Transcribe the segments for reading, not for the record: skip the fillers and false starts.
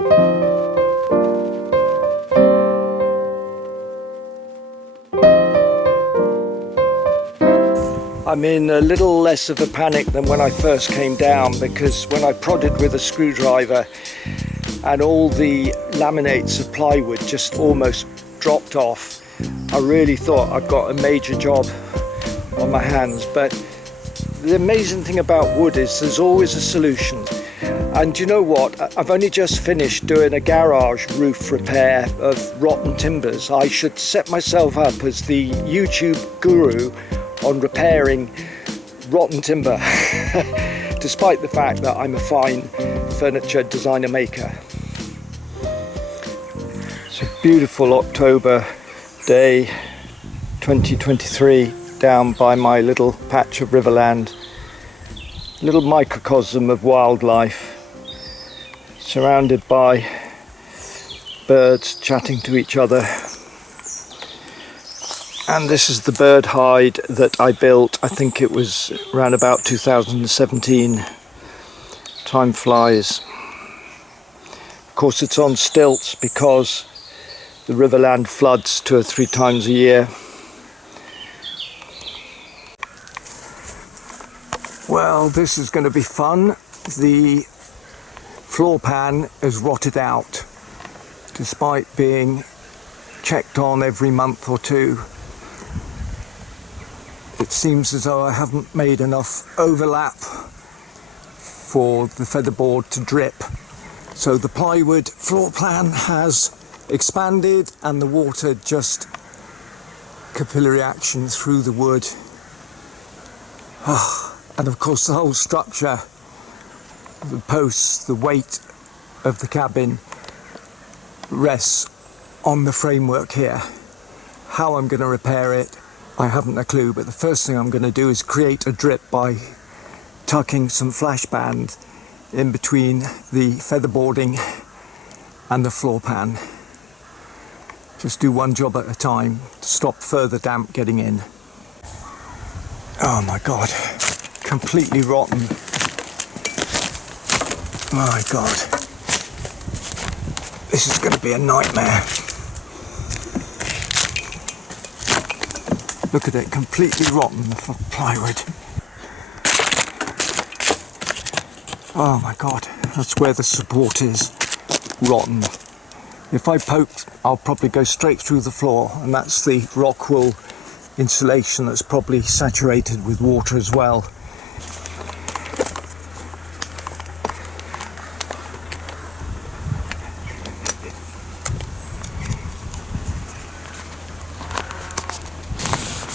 I'm in a little less of a panic than when I first came down, because when I prodded with a screwdriver and all the laminates of plywood just almost dropped off, I really thought I've got a major job on my hands. But the amazing thing about wood is there's always a solution. And you know what? I've only just finished doing a garage roof repair of rotten timbers. I should set myself up as the YouTube guru on repairing rotten timber, despite the fact that I'm a fine furniture designer maker. It's a beautiful October day 2023 down by my little patch of riverland, little microcosm of wildlife, surrounded by birds chatting to each other. And this is the Birdhide that I built. I think it was around about 2017. Time flies. Of course, it's on stilts because the riverland floods 2 or 3 times a year. Well, this is going to be fun. The floor pan is rotted out, despite being checked on every month or two. It seems as though I haven't made enough overlap for the featherboard to drip. So the plywood floor plan has expanded and the water just capillary action through the wood. And of course the whole structure, the posts, the weight of the cabin rests on the framework here. How I'm going to repair it, I haven't a clue, but the first thing I'm going to do is create a drip by tucking some Flashband in between the featherboarding and the floor pan. Just do one job at a time to stop further damp getting in. Oh my God, completely rotten. My God, this is going to be a nightmare. Look at it, completely rotten, the plywood. Oh my God, that's where the support is, rotten. If I poked, I'll probably go straight through the floor, and that's the rock wool insulation that's probably saturated with water as well.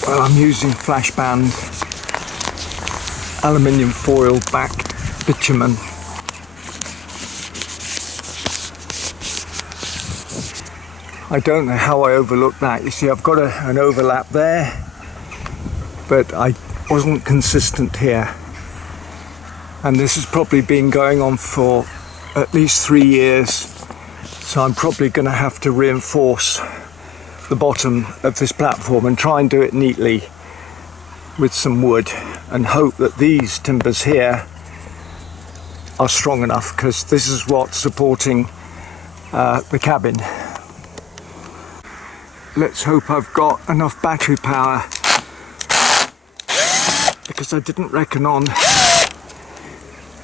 Well, I'm using Flashband aluminium foil back bitumen. I don't know how I overlooked that. You see, I've got an overlap there, but I wasn't consistent here. And this has probably been going on for at least 3 years, so I'm probably going to have to reinforce the bottom of this platform and try and do it neatly with some wood, and hope that these timbers here are strong enough, because this is what's supporting the cabin. Let's hope I've got enough battery power, because I didn't reckon on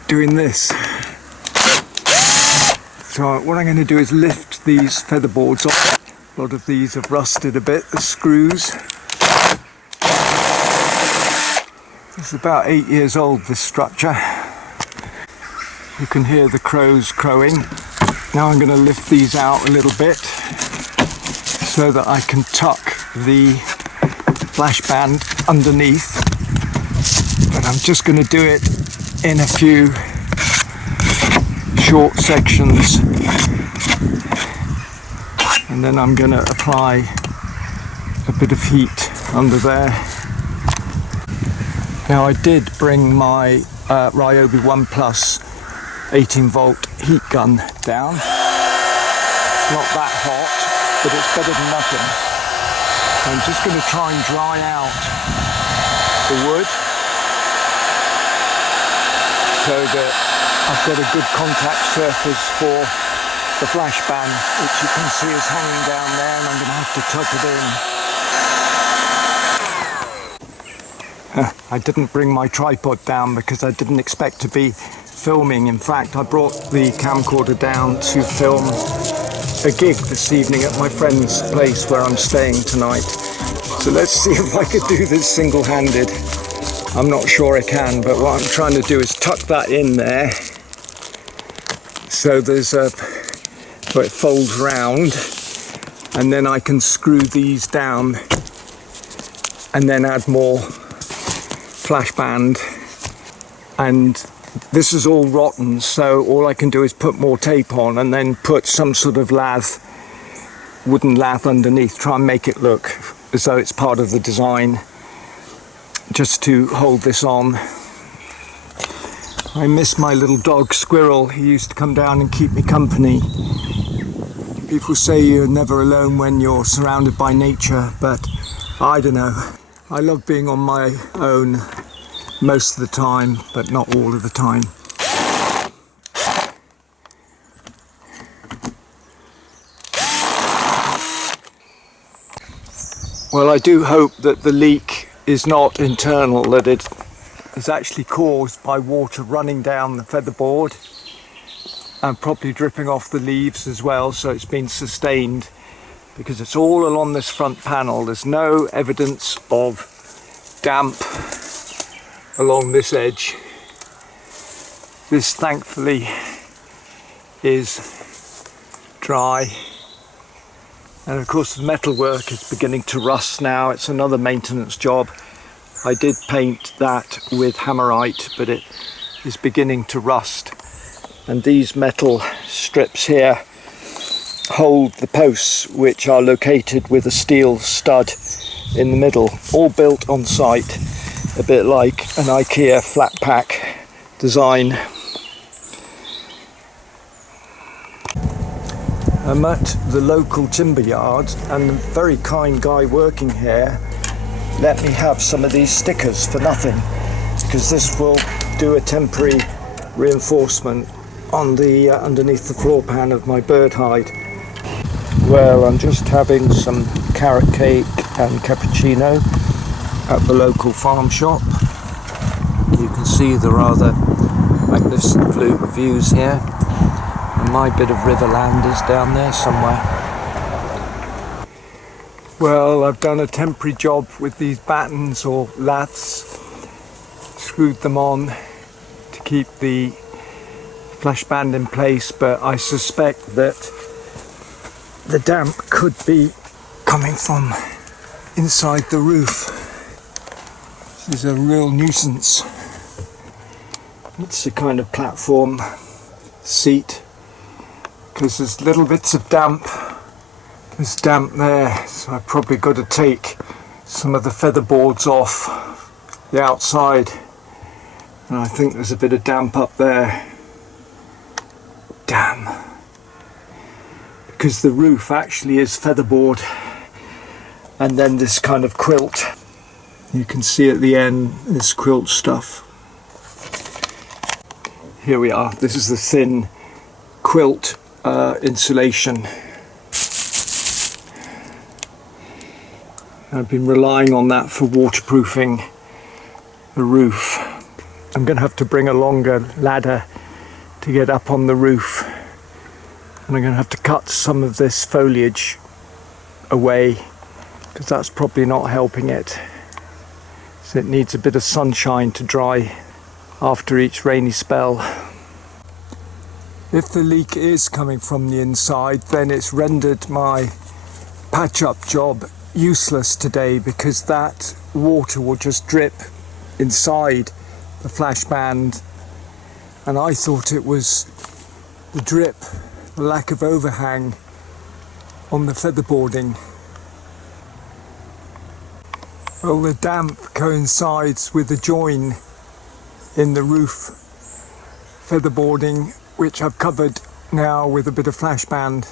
doing this. So what I'm going to do is lift these featherboards off. A lot of these have rusted a bit, the screws. It's about 8 years old, this structure. You can hear the crows crowing. Now I'm going to lift these out a little bit so that I can tuck the Flashband underneath. But I'm just going to do it in a few short sections, and then I'm going to apply a bit of heat under there. Now I did bring my Ryobi 1 Plus 18 volt heat gun down. Not that hot, but it's better than nothing. I'm just going to try and dry out the wood so that I've got a good contact surface for the flashband, which you can see is hanging down there, and I'm going to have to tuck it in. I didn't bring my tripod down because I didn't expect to be filming. In fact, I brought the camcorder down to film a gig this evening at my friend's place where I'm staying tonight. So let's see if I could do this single-handed. I'm not sure I can, but what I'm trying to do is tuck that in there. So there's so it folds round, and then I can screw these down and then add more flashband. And this is all rotten, so all I can do is put more tape on and then put some sort of wooden lath underneath, try and make it look as though it's part of the design, just to hold this on. I miss my little dog Squirrel. He used to come down and keep me company. People say you're never alone when you're surrounded by nature, but I don't know. I love being on my own most of the time, but not all of the time. Well, I do hope that the leak is not internal, that it is actually caused by water running down the featherboard and probably dripping off the leaves as well, so it's been sustained, because it's all along this front panel. There's no evidence of damp along this edge. This thankfully is dry, and of course the metalwork is beginning to rust now. It's another maintenance job. I did paint that with hammerite, but it is beginning to rust, and these metal strips here hold the posts, which are located with a steel stud in the middle, all built on site, a bit like an IKEA flat pack design. I'm at the local timber yard, and the very kind guy working here let me have some of these stickers for nothing, because this will do a temporary reinforcement on the underneath the floor pan of my Birdhide. Well, I'm just having some carrot cake and cappuccino at the local farm shop. You can see the rather magnificent views here, and my bit of river land is down there somewhere. Well, I've done a temporary job with these battens or laths, screwed them on to keep the flashband in place, but I suspect that the damp could be coming from inside the roof. This is a real nuisance. It's a kind of platform seat, because there's little bits of damp. There's damp there, so I've probably got to take some of the feather boards off the outside, and I think there's a bit of damp up there. Damn. Because the roof actually is featherboard, and then this kind of quilt. You can see at the end this quilt stuff. Here we are. This is the thin quilt insulation. I've been relying on that for waterproofing the roof. I'm going to have to bring a longer ladder to get up on the roof, and I'm going to have to cut some of this foliage away, because that's probably not helping it. So it needs a bit of sunshine to dry after each rainy spell. If the leak is coming from the inside, then it's rendered my patch-up job useless today, because that water will just drip inside the flashband, and I thought it was the drip, the lack of overhang on the featherboarding. Well, the damp coincides with the join in the roof featherboarding, which I've covered now with a bit of flashband,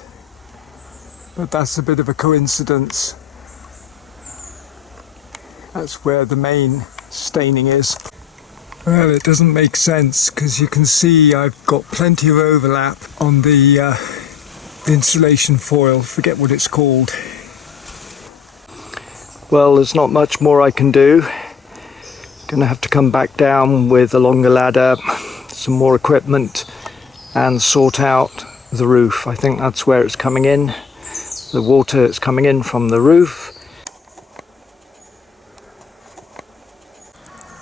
but that's a bit of a coincidence. That's where the main staining is. Well, it doesn't make sense, because you can see I've got plenty of overlap on the insulation foil, forget what it's called. Well, there's not much more I can do. Gonna have to come back down with a longer ladder, some more equipment, and sort out the roof. I think that's where it's coming in. The water is coming in from the roof.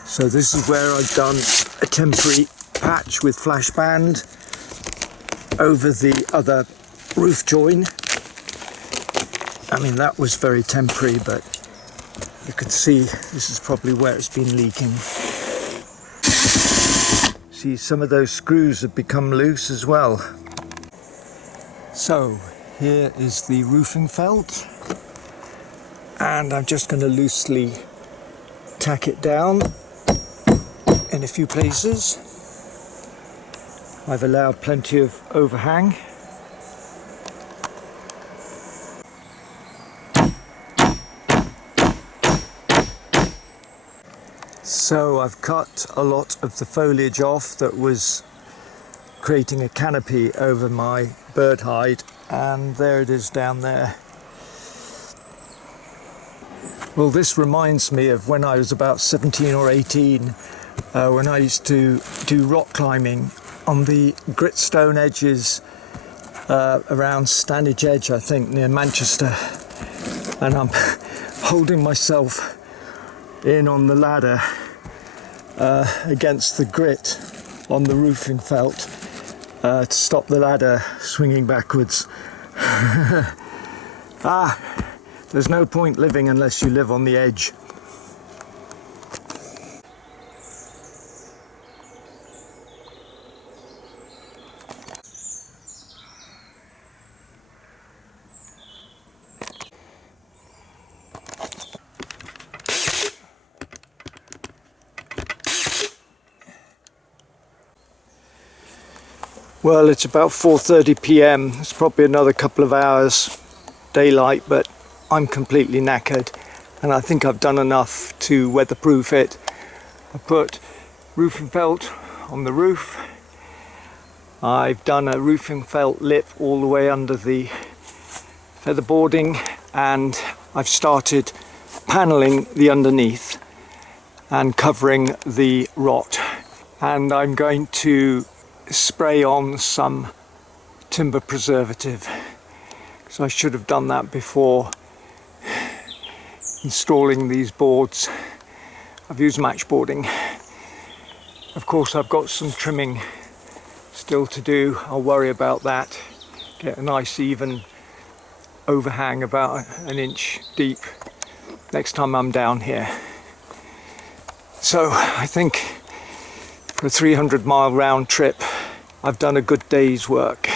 So this is where I've done a temporary patch with Flashband over the other roof join. I mean, that was very temporary, but you can see this is probably where it's been leaking. See, some of those screws have become loose as well. So here is the roofing felt, and I'm just going to loosely tack it down in a few places. I've allowed plenty of overhang. So I've cut a lot of the foliage off that was creating a canopy over my Birdhide, and there it is down there. Well, this reminds me of when I was about 17 or 18, when I used to do rock climbing on the gritstone edges around Stanage Edge, I think, near Manchester. And I'm holding myself in on the ladder against the grit on the roofing felt to stop the ladder swinging backwards. There's no point living unless you live on the edge. Well, it's about 4:30 p.m. It's probably another couple of hours daylight, but I'm completely knackered, and I think I've done enough to weatherproof it. I put roofing felt on the roof. I've done a roofing felt lip all the way under the featherboarding, and I've started paneling the underneath and covering the rot. And I'm going to spray on some timber preservative, so I should have done that before installing these boards. I've used matchboarding. Of course, I've got some trimming still to do. I'll worry about that. Get a nice even overhang about an inch deep next time I'm down here. So I think for a 300-mile round trip, I've done a good day's work.